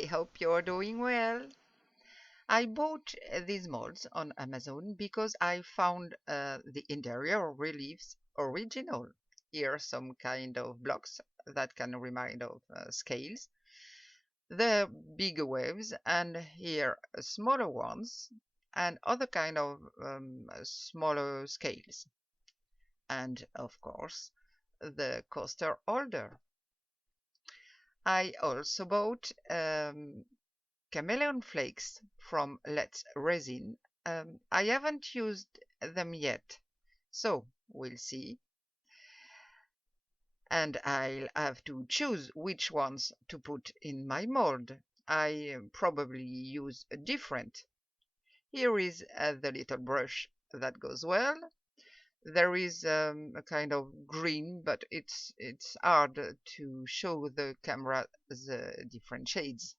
I hope you're doing well. I bought these molds on Amazon because I found the interior reliefs original. Here are some kind of blocks that can remind of scales. The bigger waves, and here smaller ones, and other kind of smaller scales. And of course, the coaster holder. I also bought Chameleon flakes from Let's Resin. I haven't used them yet, so we'll see. And I'll have to choose which ones to put in my mold. I probably use a different. Here is the little brush that goes well. There is a kind of green, but it's hard to show the camera the different shades.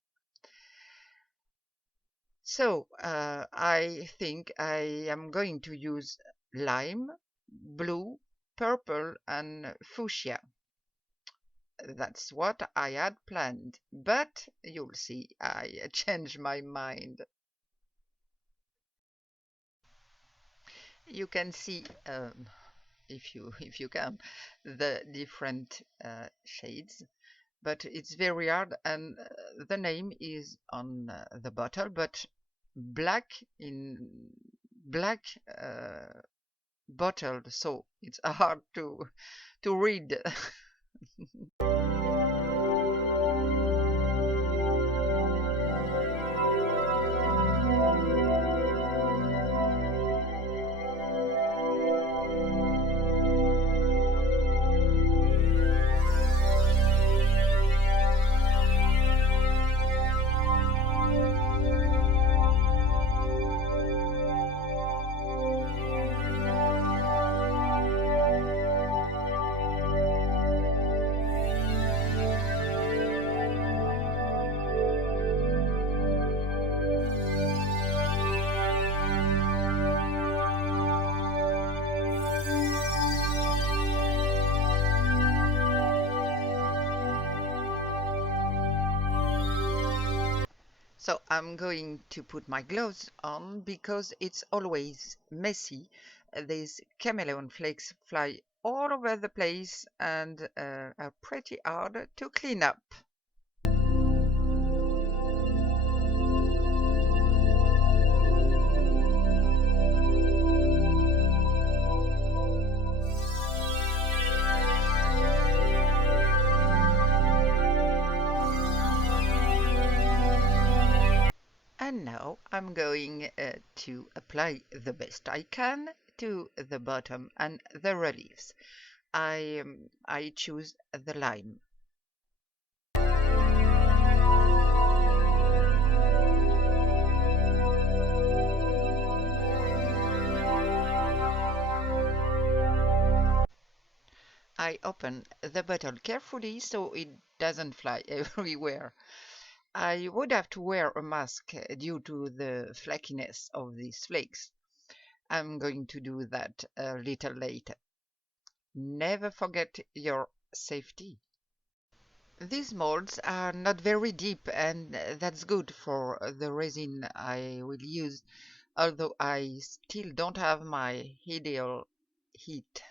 So I think I am going to use lime, blue, purple, and fuchsia. That's what I had planned, but you'll see I changed my mind. You can see, if you can, the different shades, but it's very hard, and the name is on the bottle, but black in black bottle, so it's hard to read. So I'm going to put my gloves on because it's always messy. These chameleon flakes fly all over the place and are pretty hard to clean up. And now I'm going to apply the best I can to the bottom and the reliefs. I choose the lime. I open the bottle carefully so it doesn't fly everywhere. I would have to wear a mask due to the flakiness of these flakes. I'm going to do that a little later. Never forget your safety. These molds are not very deep, and that's good for the resin I will use, although I still don't have my ideal heat.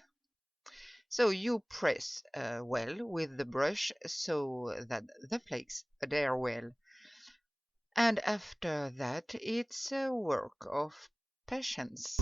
So you press well with the brush so that the flakes adhere well. And after that, it's a work of patience.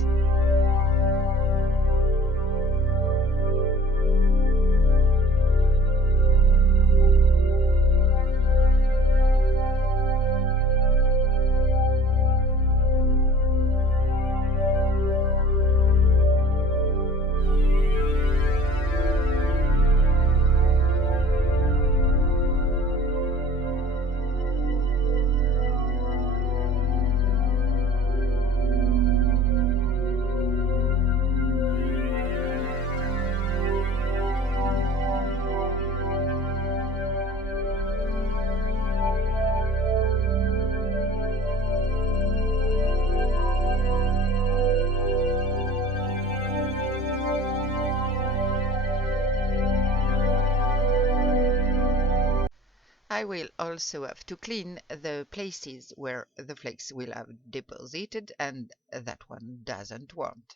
I will also have to clean the places where the flakes will have deposited and that one doesn't want.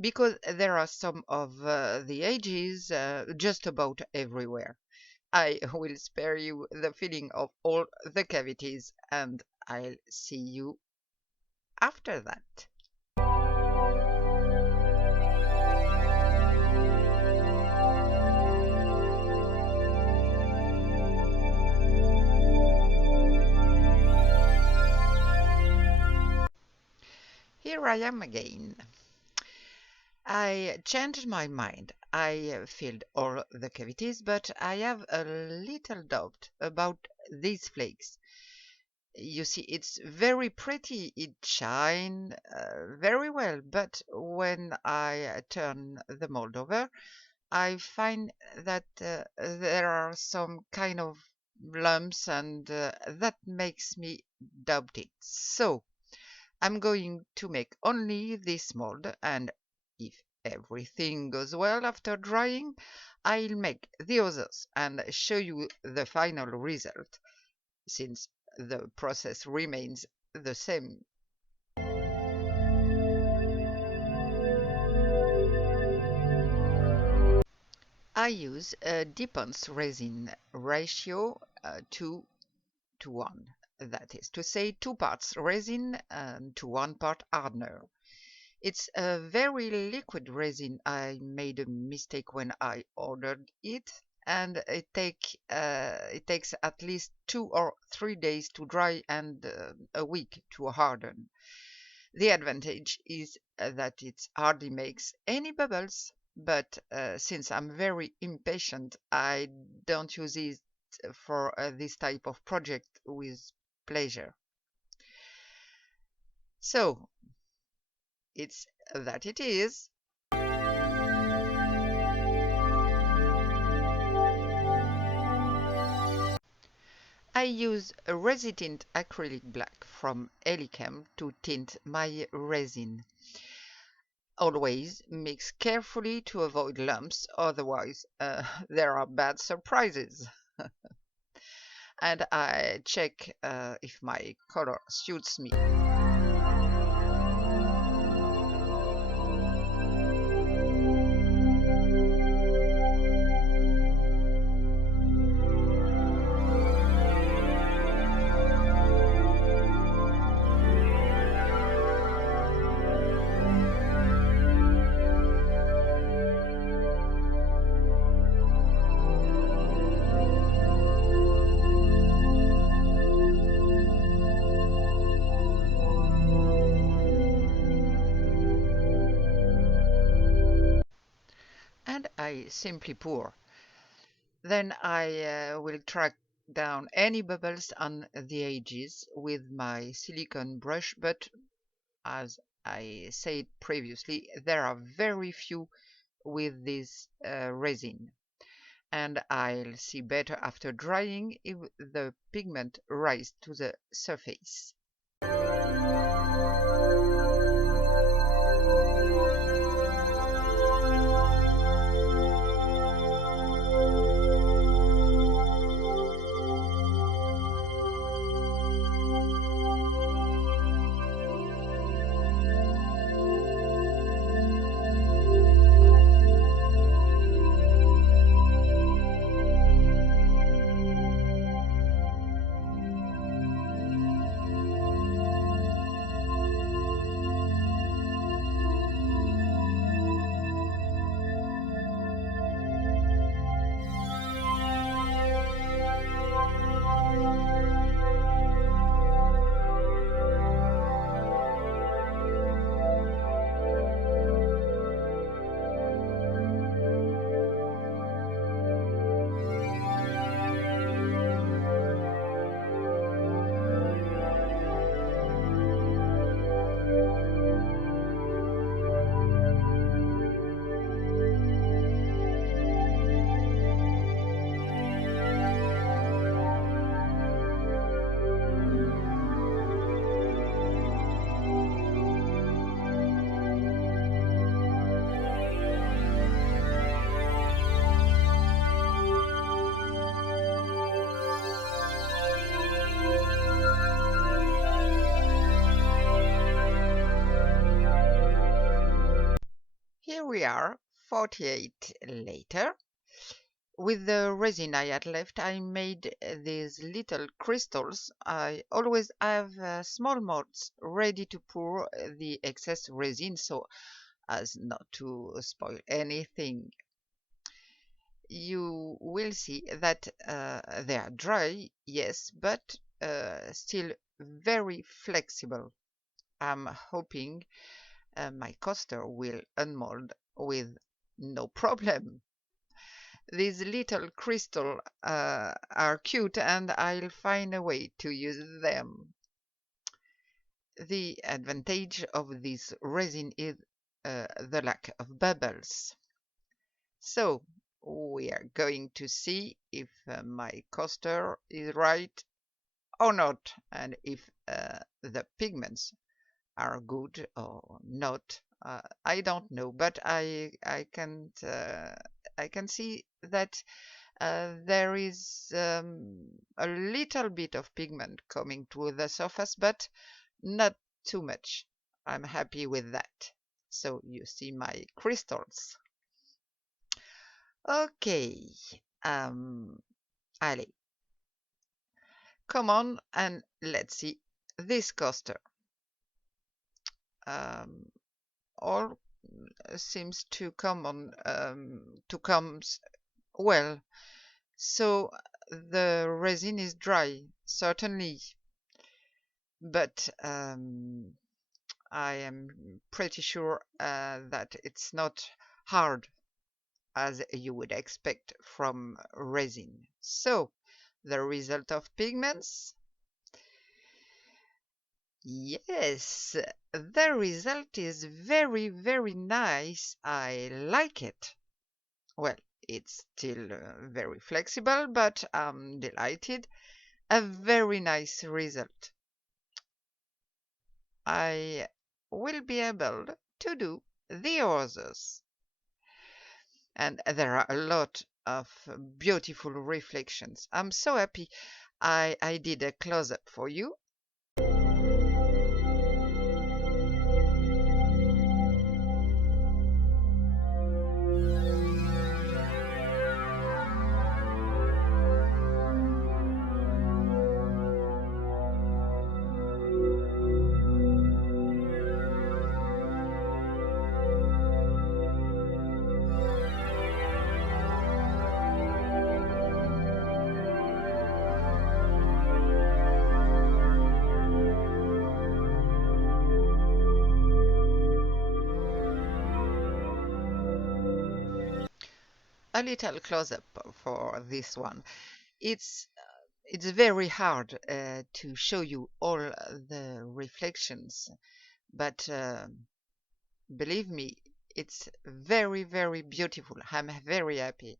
Because there are some of the edges just about everywhere. I will spare you the feeling of all the cavities and I'll see you after that. Here I am again. I changed my mind. I filled all the cavities, but I have a little doubt about these flakes. You see, it's very pretty. It shines very well, but when I turn the mold over, I find that there are some kind of lumps, and that makes me doubt it. So I'm going to make only this mold, and if everything goes well after drying, I'll make the others and show you the final result, since the process remains the same. I use a Dipon's resin ratio 2 to 1. That is to say, 2 parts resin to 1 part hardener. It's a very liquid resin. I made a mistake when I ordered it, and it takes at least 2 or 3 days to dry and a week to harden. The advantage is that it hardly makes any bubbles, but since I'm very impatient, I don't use it for this type of project with pleasure. So, it's that it is. I use a Resi Tint Acrylic Black from Elichem to tint my resin. Always mix carefully to avoid lumps, otherwise there are bad surprises. And I check if my color suits me. And I simply pour. Then I will track down any bubbles on the edges with my silicone brush, but as I said previously, there are very few with this resin, and I'll see better after drying if the pigment rises to the surface. we are, 48 later. With the resin I had left, I made these little crystals. I always have small molds ready to pour the excess resin so as not to spoil anything. You will see that they are dry, yes, but still very flexible. I'm hoping my coaster will unmold with no problem. These little crystals are cute and I'll find a way to use them. The advantage of this resin is the lack of bubbles. So we are going to see if my coaster is right or not, and if the pigments are good or not. I don't know, but I can see that there is a little bit of pigment coming to the surface, but not too much. I'm happy with that. So you see my crystals. Okay, allez, come on and let's see this coaster. All seems to come on well. So the resin is dry, certainly, but I am pretty sure that it's not hard as you would expect from resin. So the result of pigments. Yes, the result is very, very nice. I like it. Well, it's still very flexible, but I'm delighted. A very nice result. I will be able to do the others. And there are a lot of beautiful reflections. I'm so happy I did a close-up for you. A little close-up for this one. It's very hard to show you all the reflections, but believe me, it's very, very beautiful. I'm very happy.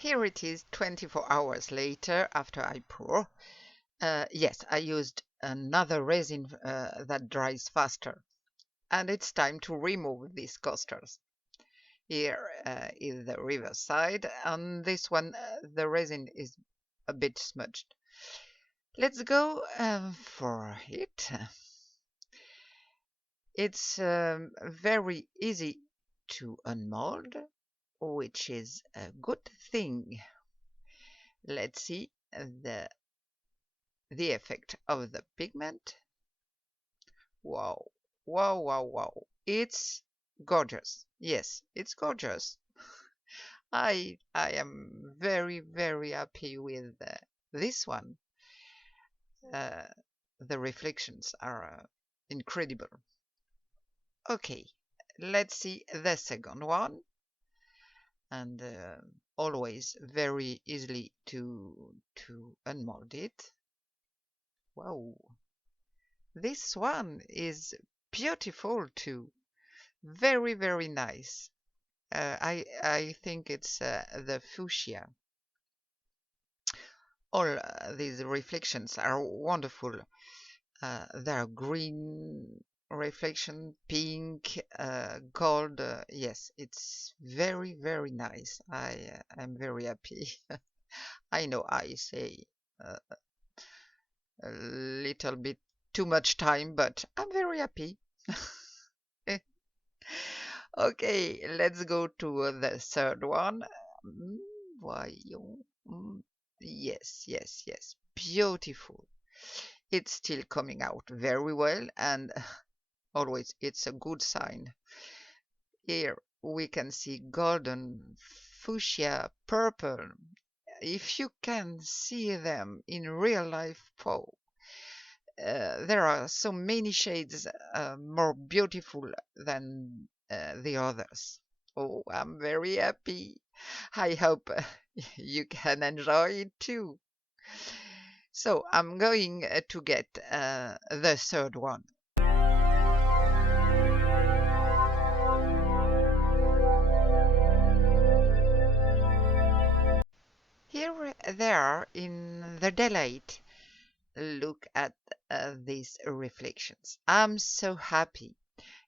Here it is 24 hours later after I pour. Yes, I used another resin that dries faster. And it's time to remove these coasters. Here is the river side. On this one, the resin is a bit smudged. Let's go for it. It's very easy to unmold, which is a good thing. Let's see the effect of the pigment. Wow, wow, wow, wow. It's gorgeous. Yes, it's gorgeous. I am very, very happy with this one. The reflections are incredible. Okay, let's see the second one. And always very easily to unmold it. Wow, this one is beautiful too. Very, very nice. I think it's the fuchsia. All these reflections are wonderful. They're green, reflection, pink, gold. Yes, it's very, very nice. I'm very happy. I know I say uh, a little bit too much time, but I'm very happy. Okay, let's go to the third one. Mm, Why? Yes, yes, yes. Beautiful. It's still coming out very well, and always it's a good sign. Here we can see golden, fuchsia, purple. If you can see them in real life, oh, there are so many shades more beautiful than the others. Oh, I'm very happy. I hope you can enjoy it too. So I'm going to get the third one. Here they are in the daylight. Look at these reflections. I'm so happy.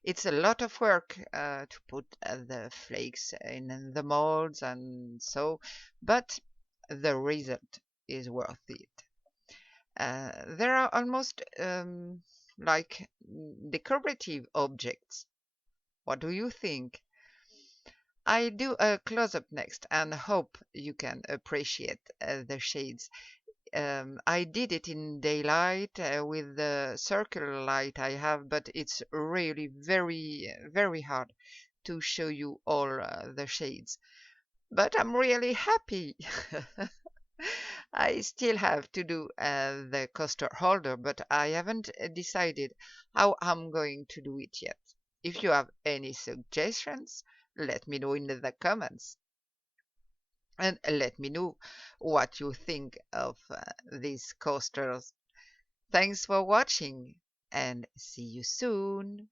It's a lot of work to put the flakes in the molds and so, but the result is worth it. There are almost like decorative objects. What do you think? I do a close-up next and hope you can appreciate the shades. I did it in daylight with the circular light I have, but it's really very, very hard to show you all the shades. But I'm really happy. I still have to do the coaster holder, but I haven't decided how I'm going to do it yet. If you have any suggestions, let me know in the comments. And let me know what you think of these coasters. Thanks for watching and see you soon.